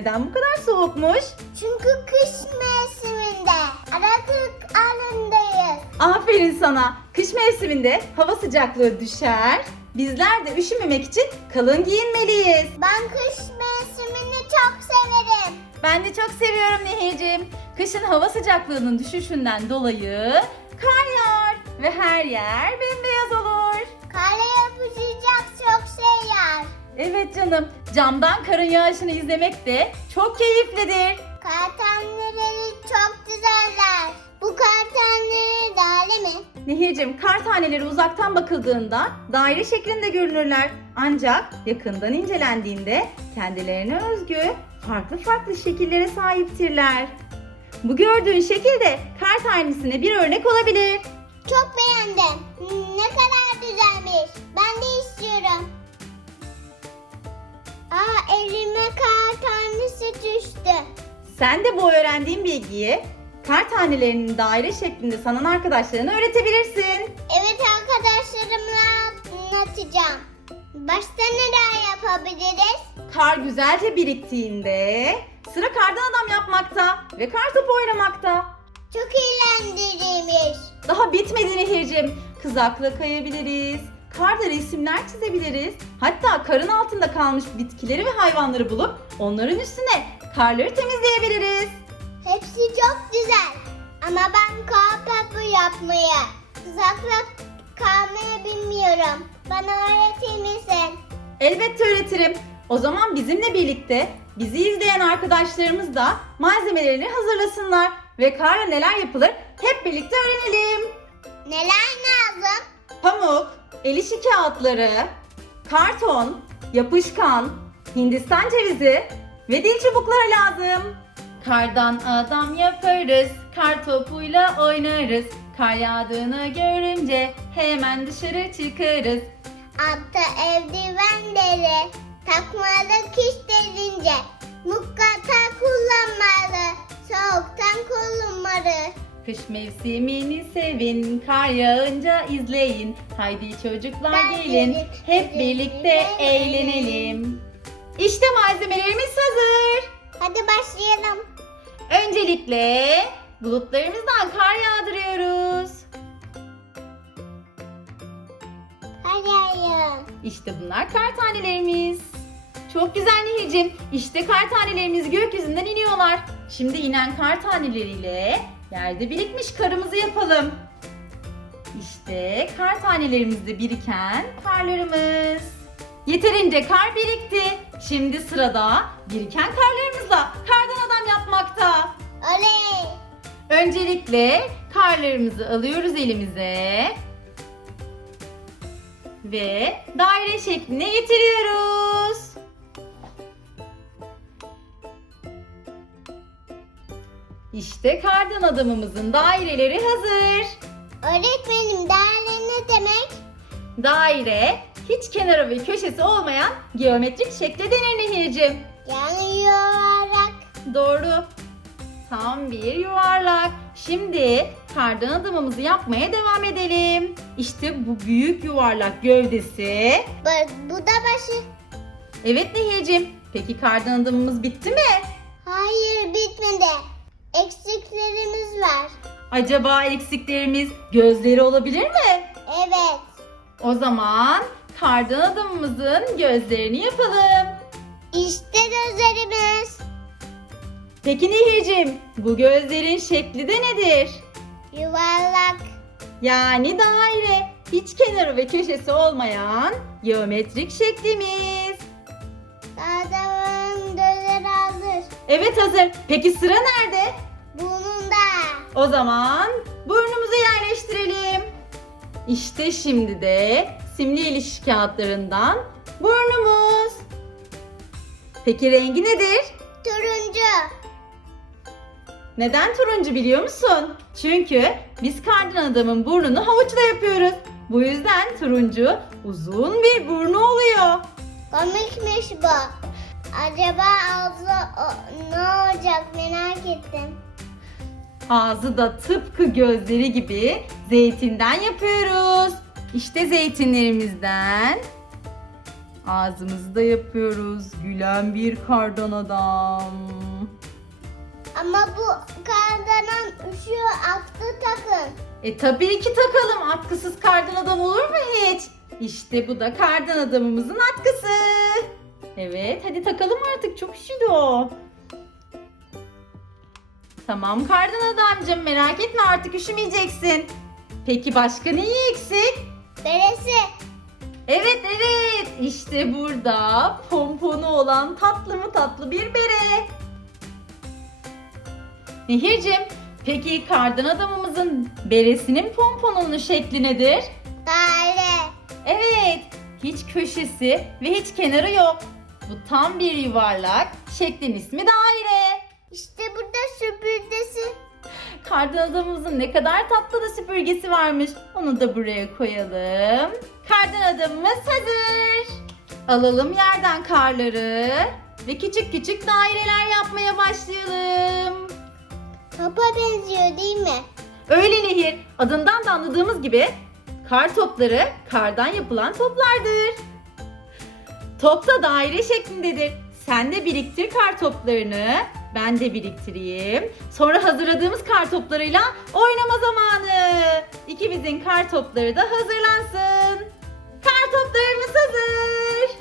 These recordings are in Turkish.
neden bu kadar soğukmuş? Çünkü kış mevsiminde Aralık ayındayız. Aferin sana. Kış mevsiminde hava sıcaklığı düşer. Bizler de üşümemek için kalın giyinmeliyiz. Ben kış mevsimini çok severim. Ben de çok seviyorum Nehir'cim. Kışın hava sıcaklığının düşüşünden dolayı kar yağar ve her yer bembeyaz Evet canım, camdan karın yağışını izlemek de çok keyiflidir. Kar taneleri çok güzeller. Bu kar taneleri daire mi? Nehir'cim kar taneleri uzaktan bakıldığında daire şeklinde görünürler. Ancak yakından incelendiğinde kendilerine özgü farklı farklı şekillere sahiptirler. Bu gördüğün şekil de kar tanesine bir örnek olabilir. Çok beğendim. Ne kadar Aa elime kar tanesi düştü. Sen de bu öğrendiğin bilgiyi kar tanelerinin daire şeklinde sanan arkadaşlarına öğretebilirsin. Evet arkadaşlarımla anlatacağım. Başta neler yapabiliriz? Kar güzelce biriktiğinde sıra kardan adam yapmakta ve kar topu oynamakta. Çok eğlenceliymiş. Daha bitmedi Nehir'cim. Kızakla kayabiliriz. Karda resimler çizebiliriz. Hatta karın altında kalmış bitkileri ve hayvanları bulup onların üstüne karları temizleyebiliriz. Hepsi çok güzel. Ama ben kar topu yapmayı, kızakla kalmayı bilmiyorum. Bana öğretir misin? Elbette öğretirim. O zaman bizimle birlikte bizi izleyen arkadaşlarımız da malzemelerini hazırlasınlar ve karla neler yapılır hep birlikte öğrenelim. Neler lazım? Pamuk, el işi kağıtları, karton, yapışkan, hindistan cevizi ve dil çubukları lazım. Kardan adam yaparız, kar topuyla oynarız. Kar yağdığını görünce hemen dışarı çıkarız. Altta eldivenleri takmalı kış derince mutlaka kullanmalı. Soğuktan korunmalı. Kış mevsimini sevin, kar yağınca izleyin. Haydi çocuklar Ben gelin, gelip hep birlikte eğlenelim. İşte malzemelerimiz hazır. Hadi başlayalım. Öncelikle bulutlarımızdan kar yağdırıyoruz. Hadi ayım. İşte bunlar kar tanelerimiz. Çok güzel Nehir'cim. İşte kar tanelerimiz gökyüzünden iniyorlar. Şimdi inen kar taneleriyle yerde birikmiş karımızı yapalım. İşte kar tanelerimizde biriken karlarımız. Yeterince kar birikti. Şimdi sırada biriken karlarımızla kardan adam yapmakta. Oley. Öncelikle karlarımızı alıyoruz elimize. Ve daire şekline getiriyoruz. İşte kardan adamımızın daireleri hazır. Öğretmenim değerli ne demek? Daire hiç kenarı ve köşesi olmayan geometrik şekle denir Nehir'cim. Yani yuvarlak. Doğru. Tam bir yuvarlak. Şimdi kardan adamımızı yapmaya devam edelim. İşte bu büyük yuvarlak gövdesi. Bu, bu da başı. Evet Nehir'cim. Peki kardan adamımız bitti mi? Hayır bitmedi. Var. Acaba eksiklerimiz gözleri olabilir mi? Evet. O zaman kardan adamımızın gözlerini yapalım. İşte gözlerimiz. Peki Nehir'cim bu gözlerin şekli de nedir? Yuvarlak. Yani daire. Hiç kenarı ve köşesi olmayan geometrik şeklimiz. Adamın gözleri hazır. Evet hazır. Peki sıra nerede? O zaman burnumuzu yerleştirelim. İşte şimdi de simli ilişki kağıtlarından burnumuz. Peki rengi nedir? Turuncu. Neden turuncu biliyor musun? Çünkü biz kardan adamın burnunu havuçla yapıyoruz. Bu yüzden turuncu uzun bir burnu oluyor. Komikmiş bu. Acaba ağzı o- ne olacak merak ettim. Ağzı da tıpkı gözleri gibi zeytinden yapıyoruz. İşte zeytinlerimizden Ağzımızı da yapıyoruz. Gülen bir kardan adam. Ama bu kardanan üşüyor atkı takın. E tabii ki takalım. Atkısız kardan adam olur mu hiç? İşte bu da kardan adamımızın atkısı. Evet hadi takalım artık. Çok üşüdü o. Tamam kardan adamcığım merak etme artık üşümeyeceksin. Peki başka neyi eksik? Beresi. Evet evet işte burada pomponu olan tatlı mı tatlı bir bere. Nehir'cim peki kardan adamımızın beresinin pomponunun şekli nedir? Daire. Evet hiç köşesi ve hiç kenarı yok. Bu tam bir yuvarlak şeklin ismi daire. İşte burada süpürdesi. Kardan adamımızın ne kadar tatlı da süpürgesi varmış. Onu da buraya koyalım. Kardan adamımız hazır. Alalım yerden karları ve küçük küçük daireler yapmaya başlayalım. Topa benziyor değil mi? Öyle Nehir, adından da anladığımız gibi kar topları kardan yapılan toplardır. Top da daire şeklindedir. Sen de biriktir kar toplarını, ben de biriktireyim. Sonra hazırladığımız kar toplarıyla oynama zamanı. İkimizin kar topları da hazırlansın. Kar toplarımız hazır.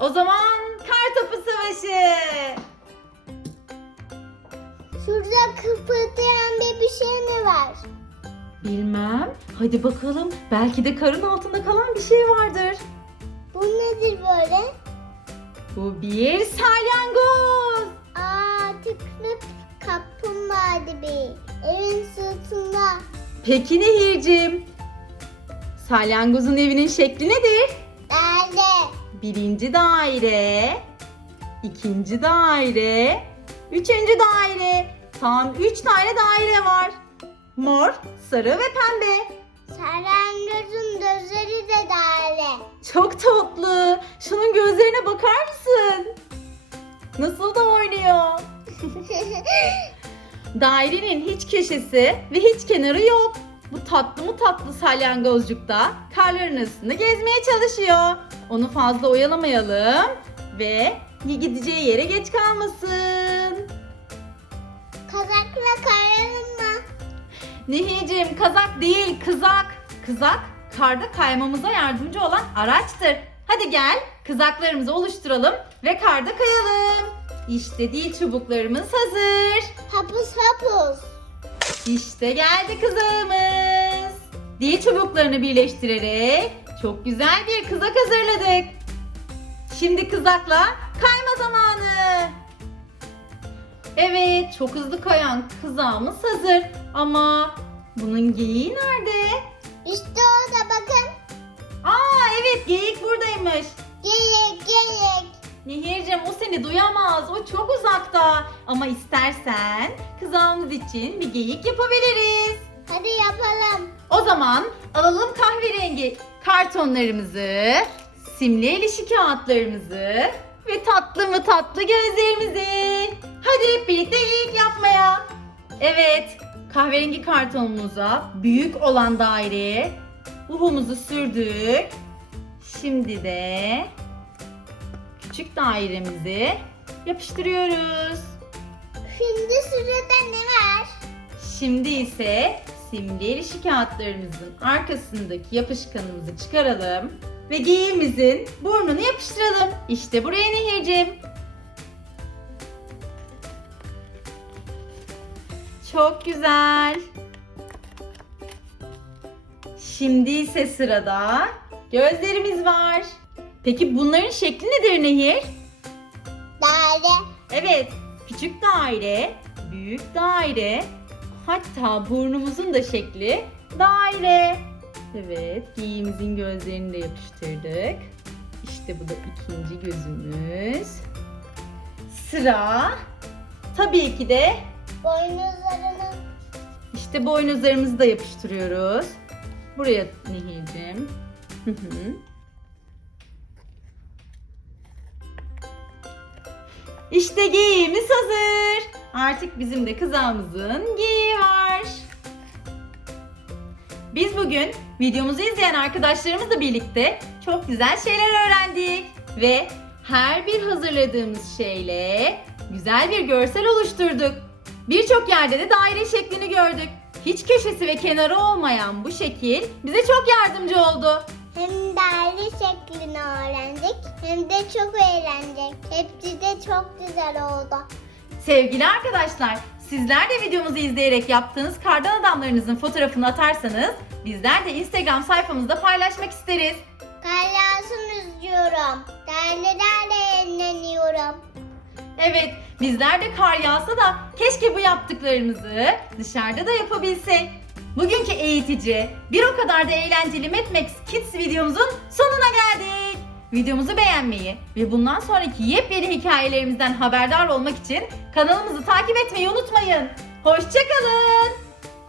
O zaman kar topu savaşı. Şurada kıpırdayan bir bir şey mi var? Bilmem. Hadi bakalım. Belki de karın altında kalan bir şey vardır. Bu bir salyangoz. Aa tıklı kaplumbağa gibi. Evin sırtında. Peki Nehir'cim? Salyangozun evinin şekli nedir? Nerede? Birinci daire, ikinci daire, üçüncü daire. Tam üç tane daire var. Mor, sarı ve pembe. Sarangozun gözleri de daire. Çok tatlı. Şunun gözlerine bakar mısın? Nasıl da oynuyor. Dairenin hiç köşesi ve hiç kenarı yok. Bu tatlı mı tatlı salyangozcuk da karların arasında gezmeye çalışıyor. Onu fazla oyalamayalım ve gideceği yere geç kalmasın. Kazakla kayalım mı? Nehir'cim kazak değil kızak. Kızak karda kaymamıza yardımcı olan araçtır. Hadi gel kızaklarımızı oluşturalım ve karda kayalım. İşte dil çubuklarımız hazır. Hapus hapus. İşte geldi kızağımız. Dil çubuklarını birleştirerek çok güzel bir kızak hazırladık. Şimdi kızakla kayma zamanı. Evet, çok hızlı kayan kızağımız hazır. Ama bunun geyiği nerede? İşte orada Nehir'cim o seni duyamaz. O çok uzakta. Ama istersen kızağımız için bir geyik yapabiliriz. Hadi yapalım. O zaman alalım kahverengi kartonlarımızı, simli el işi kağıtlarımızı ve tatlı mı tatlı gözlerimizi. Hadi hep birlikte ilk yapmaya. Evet, kahverengi kartonumuza büyük olan daireye uhumuzu sürdük. Şimdi de küçük dairemizi yapıştırıyoruz. Şimdi sırada ne var? Şimdi ise simli erişi kağıtlarımızın arkasındaki yapışkanımızı çıkaralım ve geyiğimizin burnunu yapıştıralım. İşte buraya Nehir'cim. Çok güzel. Şimdi ise sırada gözlerimiz var. Peki bunların şekli nedir Nehir? Daire. Evet, küçük daire, büyük daire, hatta burnumuzun da şekli daire. Evet, geyiğimizin gözlerini de yapıştırdık. İşte bu da ikinci gözümüz. Sıra tabii ki de Boynuzlarını. işte boynuzlarımızı da yapıştırıyoruz. Buraya Nehir'cim. Hı hı. İşte geyiğimiz hazır. Artık bizim de kızağımızın geyiği var. Biz bugün videomuzu izleyen arkadaşlarımızla birlikte çok güzel şeyler öğrendik. Ve her bir hazırladığımız şeyle güzel bir görsel oluşturduk. Birçok yerde de daire şeklini gördük. Hiç köşesi ve kenarı olmayan bu şekil bize çok yardımcı oldu. Hem daire şeklini öğrendik hem de çok eğlendik. Hepsi de çok güzel oldu. Sevgili arkadaşlar, sizler de videomuzu izleyerek yaptığınız kardan adamlarınızın fotoğrafını atarsanız bizler de Instagram sayfamızda paylaşmak isteriz. Kalyasın üzüyorum. Dernelerle eğleniyorum. Evet, bizler de kar yağsa da keşke bu yaptıklarımızı dışarıda da yapabilsek. Bugünkü eğitici, bir o kadar da eğlenceli Mad Max Kids videomuzun sonuna geldik. Videomuzu beğenmeyi ve bundan sonraki yepyeni hikayelerimizden haberdar olmak için kanalımızı takip etmeyi unutmayın. Hoşçakalın.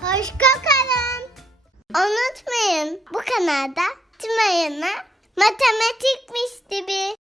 Hoşça kalın. Unutmayın bu kanalda tüm ayını matematikmiş gibi